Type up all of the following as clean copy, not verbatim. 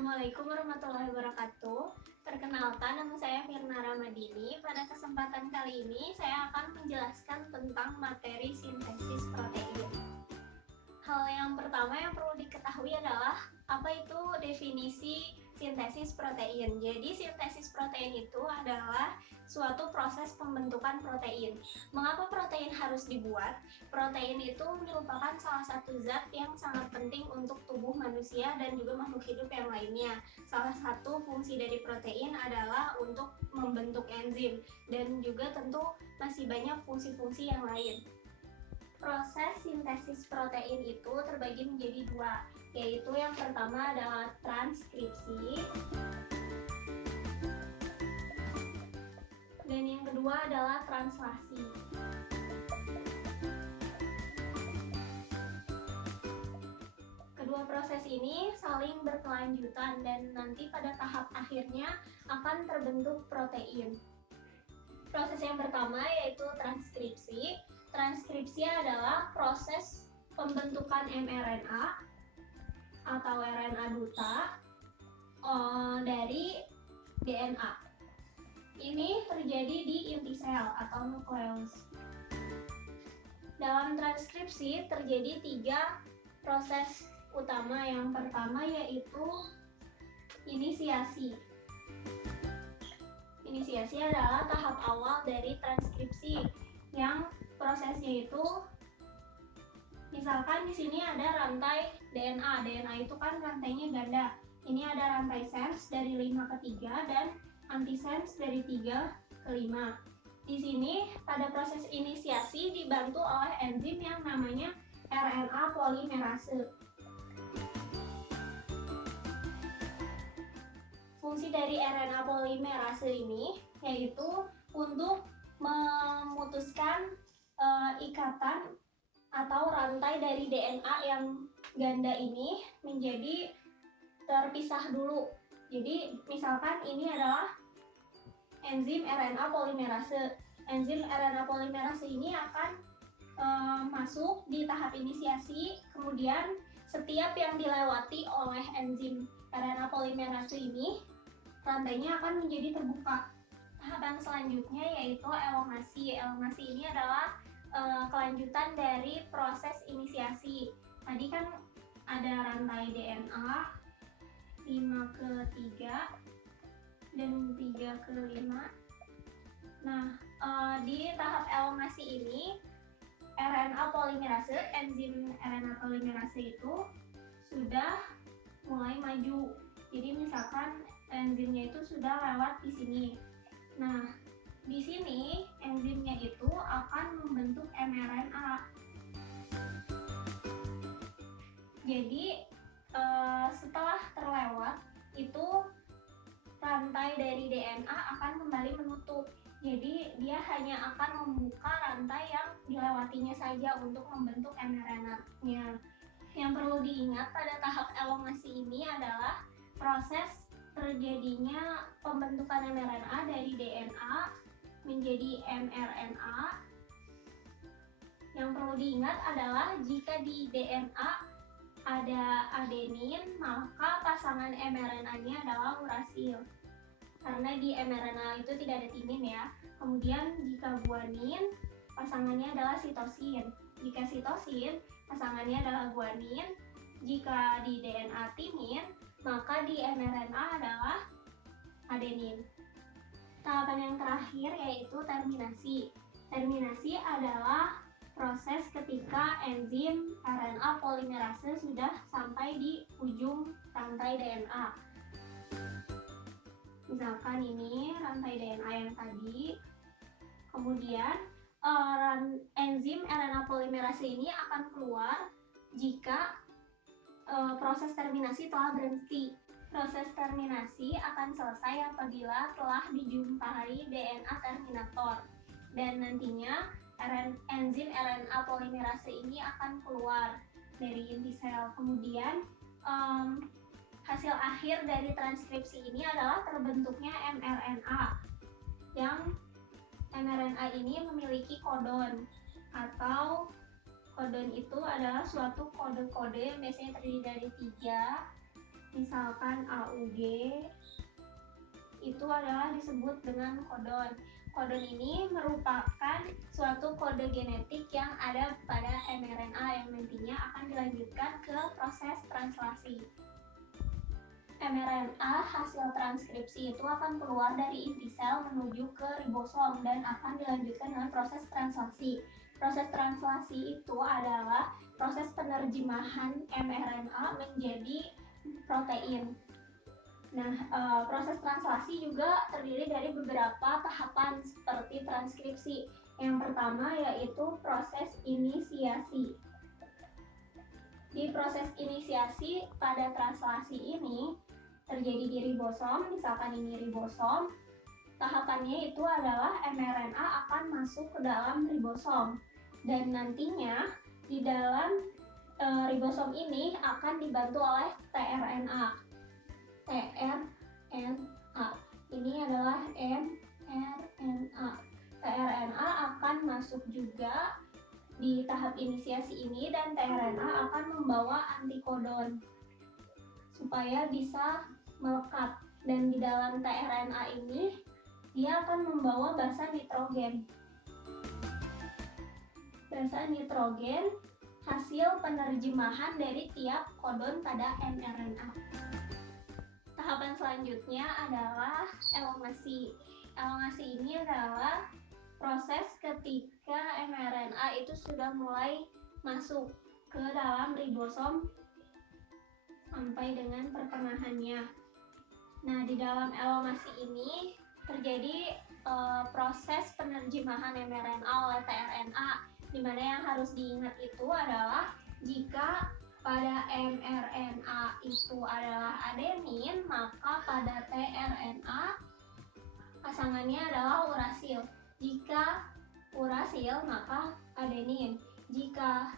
Assalamualaikum warahmatullahi wabarakatuh. Perkenalkan, nama saya Firna Ramadini. Pada kesempatan kali ini, saya akan menjelaskan tentang materi sintesis protein. Hal yang pertama yang perlu diketahui adalah apa itu definisi sintesis protein. Jadi sintesis protein itu adalah suatu proses pembentukan protein. Mengapa protein harus dibuat? Protein itu merupakan salah satu zat yang sangat penting untuk tubuh manusia dan juga makhluk hidup yang lainnya. Salah satu fungsi dari protein adalah untuk membentuk enzim dan juga tentu masih banyak fungsi-fungsi yang lain. Proses sintesis protein itu terbagi menjadi dua, yaitu yang pertama adalah transkripsi dan yang kedua adalah translasi. Kedua proses ini saling berkelanjutan dan nanti pada tahap akhirnya akan terbentuk protein. Proses yang pertama yaitu transkripsi. Transkripsi adalah proses pembentukan mRNA atau RNA duta dari DNA. Ini terjadi di inti sel atau nukleus. Dalam transkripsi terjadi 3 proses utama. Yang pertama yaitu inisiasi. Inisiasi adalah tahap awal dari transkripsi yang prosesnya itu misalkan di sini ada rantai DNA. DNA itu kan rantainya ganda. Ini ada rantai sense dari 5 ke 3 dan antisense dari 3 ke 5. Di sini pada proses inisiasi dibantu oleh enzim yang namanya RNA polimerase. Fungsi dari RNA polimerase ini yaitu untuk memutuskan ikatan atau rantai dari DNA yang ganda ini menjadi terpisah dulu. Jadi misalkan ini adalah enzim RNA polimerase. Enzim RNA polimerase ini akan masuk di tahap inisiasi, kemudian setiap yang dilewati oleh enzim RNA polimerase ini rantainya akan menjadi terbuka. Tahapan selanjutnya yaitu elongasi. Elongasi ini adalah kelanjutan dari proses inisiasi. Tadi kan ada rantai DNA 5 ke 3 dan 3 ke 5. Nah, di tahap elongasi ini RNA polimerase, enzim RNA polimerase itu sudah mulai maju. Jadi misalkan enzimnya itu sudah lewat di sini. Nah, di sini enzimnya itu akan membentuk mRNA. Jadi setelah terlewat itu rantai dari DNA akan kembali menutup. Jadi dia hanya akan membuka rantai yang dilewatinya saja untuk membentuk mRNA-nya. Yang perlu diingat pada tahap elongasi ini adalah proses terjadinya pembentukan mRNA dari DNA menjadi mRNA. Yang perlu diingat adalah jika di DNA ada adenin, maka pasangan mRNA-nya adalah urasil. Karena di mRNA itu tidak ada timin ya. Kemudian jika guanin, pasangannya adalah sitosin. Jika sitosin, pasangannya adalah guanin. Jika di DNA timin, maka di mRNA adalah adenin. Tahapan yang terakhir yaitu terminasi. Terminasi adalah proses ketika enzim RNA polimerase sudah sampai di ujung rantai DNA. Misalkan ini rantai DNA yang tadi. Kemudian enzim RNA polimerase ini akan keluar jika proses terminasi telah berhenti. Proses terminasi akan selesai apabila telah dijumpai DNA terminator dan nantinya enzim RNA polimerase ini akan keluar dari inti sel. Kemudian hasil akhir dari transkripsi ini adalah terbentuknya mRNA, yang mRNA ini memiliki kodon atau kodon itu adalah suatu kode-kode yang biasanya terdiri dari 3 misalkan AUG, itu adalah disebut dengan kodon. Kodon ini merupakan suatu kode genetik yang ada pada mRNA yang nantinya akan dilanjutkan ke proses translasi. mRNA hasil transkripsi itu akan keluar dari inti sel menuju ke ribosom dan akan dilanjutkan dengan proses translasi. Proses translasi itu adalah proses penerjemahan mRNA menjadi protein. Nah, proses translasi juga terdiri dari beberapa tahapan seperti transkripsi. Yang pertama yaitu proses inisiasi. Di proses inisiasi pada translasi ini terjadi di ribosom, misalkan ini ribosom. Tahapannya itu adalah mRNA akan masuk ke dalam ribosom dan nantinya di dalam ribosom ini akan dibantu oleh tRNA. Ini adalah mRNA. tRNA akan masuk juga di tahap inisiasi ini dan tRNA akan membawa antikodon supaya bisa melekat, dan di dalam tRNA ini dia akan membawa basa nitrogen. Basa nitrogen hasil penerjemahan dari tiap kodon pada mRNA. Tahapan selanjutnya adalah elongasi. Elongasi ini adalah proses ketika mRNA itu sudah mulai masuk ke dalam ribosom sampai dengan pertengahannya. Nah, di dalam elongasi ini terjadi proses penerjemahan mRNA oleh tRNA, di mana yang harus diingat itu adalah jika pada mRNA itu adalah adenin, maka pada tRNA pasangannya adalah urasil. Jika urasil, maka adenin. Jika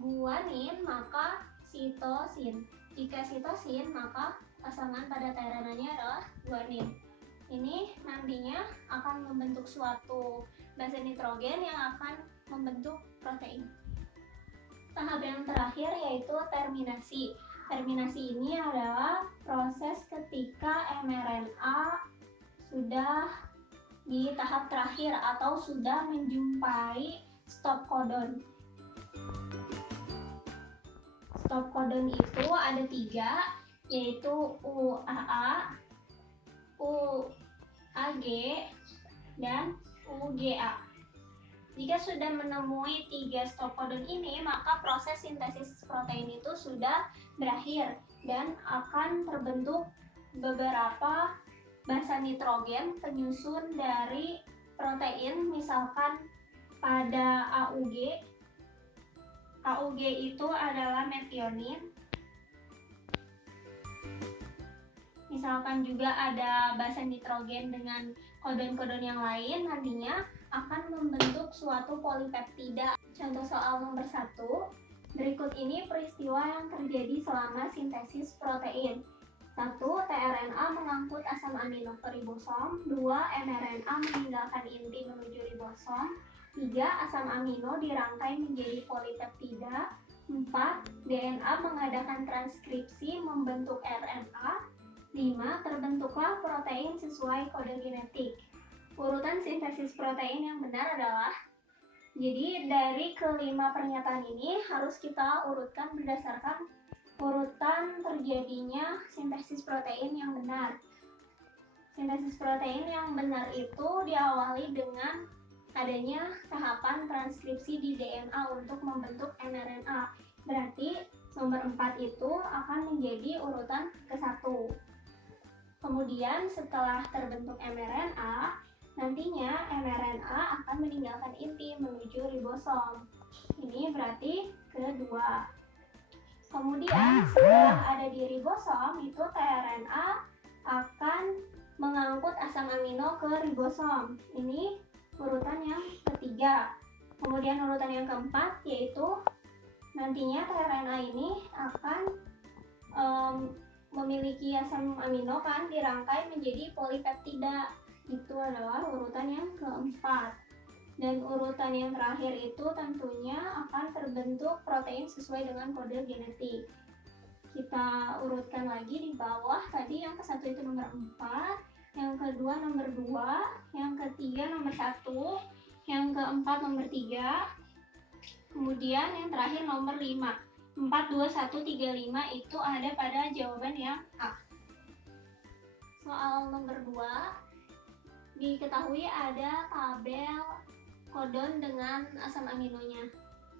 guanin, maka sitosin. Jika sitosin, maka pasangan pada tRNA-nya adalah guanin. Ini nantinya akan membentuk suatu basa nitrogen yang akan membentuk protein. Tahap yang terakhir yaitu terminasi. Terminasi ini adalah proses ketika mRNA sudah di tahap terakhir atau sudah menjumpai stop codon. Stop codon itu ada 3, yaitu UAA, UAG, dan UGA. Jika sudah menemui 3 stop codon ini, maka proses sintesis protein itu sudah berakhir dan akan terbentuk beberapa basa nitrogen penyusun dari protein. Misalkan pada AUG itu adalah metionin. Misalkan juga ada basa nitrogen dengan kodon-kodon yang lain, nantinya akan membentuk suatu polipeptida. Contoh soal nomor 1. Berikut ini peristiwa yang terjadi selama sintesis protein. 1. tRNA mengangkut asam amino ke ribosom. 2. mRNA meninggalkan inti menuju ribosom. 3. Asam amino dirangkai menjadi polipeptida. 4. DNA mengadakan transkripsi membentuk RNA. 5. Terbentuklah protein sesuai kode genetik. Urutan sintesis protein yang benar adalah, jadi dari kelima pernyataan ini harus kita urutkan berdasarkan urutan terjadinya sintesis protein yang benar. Sintesis protein yang benar itu diawali dengan adanya tahapan transkripsi di DNA untuk membentuk mRNA. Berarti nomor 4 itu akan menjadi urutan ke-1. Kemudian setelah terbentuk mRNA, nantinya mRNA akan meninggalkan inti menuju ribosom. Ini berarti kedua. Kemudian setelah ada di ribosom, itu tRNA akan mengangkut asam amino ke ribosom. Ini urutan yang ketiga. Kemudian urutan yang keempat yaitu nantinya tRNA ini akan memiliki asam amino kan dirangkai menjadi polipeptida. Itu adalah urutan yang keempat. Dan urutan yang terakhir itu tentunya akan terbentuk protein sesuai dengan kode genetik. Kita urutkan lagi di bawah. Tadi yang ke-1 itu nomor 4, yang kedua nomor 2, yang ketiga nomor 1, yang keempat nomor 3, kemudian yang terakhir nomor 5. 4, 2, 1, 3, 5 itu ada pada jawaban yang A. Soal nomor 2, diketahui ada tabel kodon dengan asam aminonya.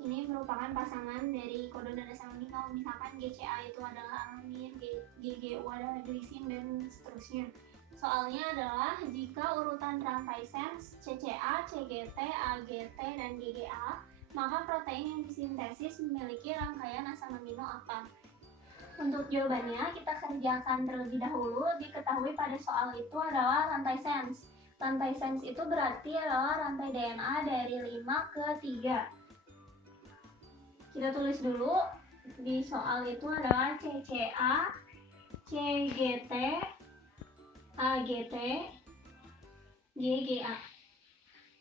Ini merupakan pasangan dari kodon dan asam amino. Misalkan GCA itu adalah alamin, GGU adalah glisin, dan seterusnya. Soalnya adalah jika urutan rantai SENS CCA, CGT, AGT, dan GGA, maka protein yang disintesis memiliki rangkaian asam amino apa? Untuk jawabannya kita kerjakan terlebih dahulu. Diketahui pada soal itu adalah rantai SENS. Rantai SENS itu berarti adalah rantai DNA dari 5 ke 3. Kita tulis dulu di soal itu adalah CCA, CGT, AGT, GGA.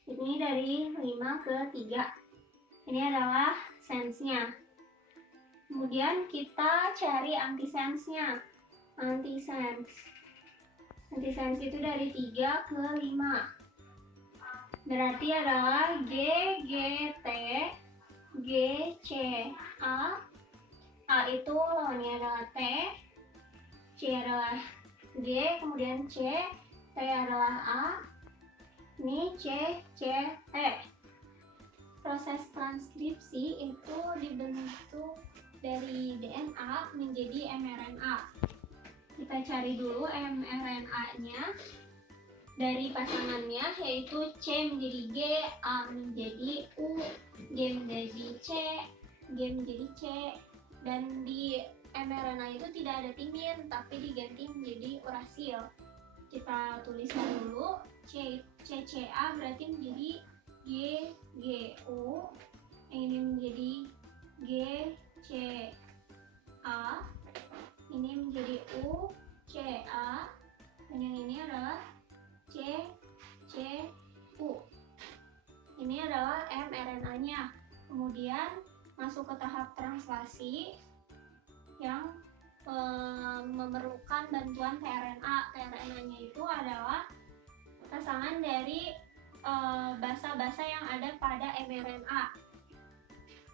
Ini dari 5 ke 3. Ini adalah sensnya. Kemudian kita cari antisensnya. Antisens itu dari 3 ke 5. Berarti adalah GGT, GCA, A itu lawannya adalah T, C adalah G, kemudian C, T adalah A, ini C, T. Proses transkripsi itu dibentuk dari DNA menjadi mRNA. Kita cari dulu mRNA-nya dari pasangannya, yaitu C menjadi G, A menjadi U, G menjadi C, G menjadi C, dan di mRNA itu tidak ada timin, tapi diganti menjadi urasil. Kita tuliskan dulu, CCA berarti menjadi GGU, yang ini menjadi GCA, ini menjadi UCA, dan yang ini adalah CCU. Ini adalah mRNA-nya. Kemudian masuk ke tahap translasi yang memerlukan bantuan tRNA. tRNA-nya itu adalah pasangan dari basa-basa yang ada pada mRNA.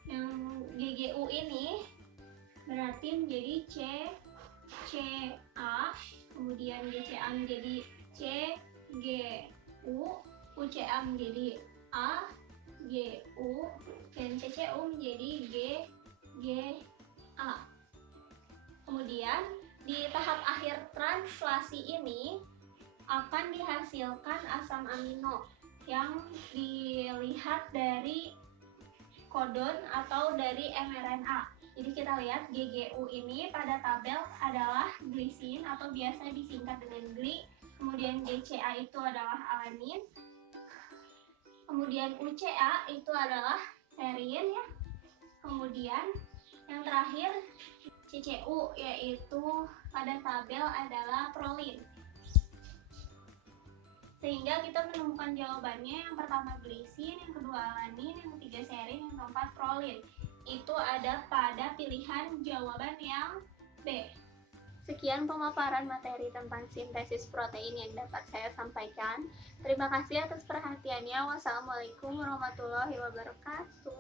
Yang GGU ini berarti menjadi CCA, kemudian GCA menjadi CGU, UCA menjadi AGU, dan CCU menjadi GGA. Kemudian di tahap akhir translasi ini akan dihasilkan asam amino yang dilihat dari kodon atau dari mRNA. Jadi kita lihat GGU ini pada tabel adalah glisin atau biasa disingkat dengan GLI. Kemudian GCA itu adalah alanin. Kemudian UCA itu adalah serin ya. Kemudian yang terakhir CCU, yaitu pada tabel adalah prolin. Sehingga kita menemukan jawabannya, yang pertama glisin, yang kedua alanin, yang ketiga serin, yang keempat prolin. Itu ada pada pilihan jawaban yang B. Sekian pemaparan materi tentang sintesis protein yang dapat saya sampaikan. Terima kasih atas perhatiannya. Wassalamualaikum warahmatullahi wabarakatuh.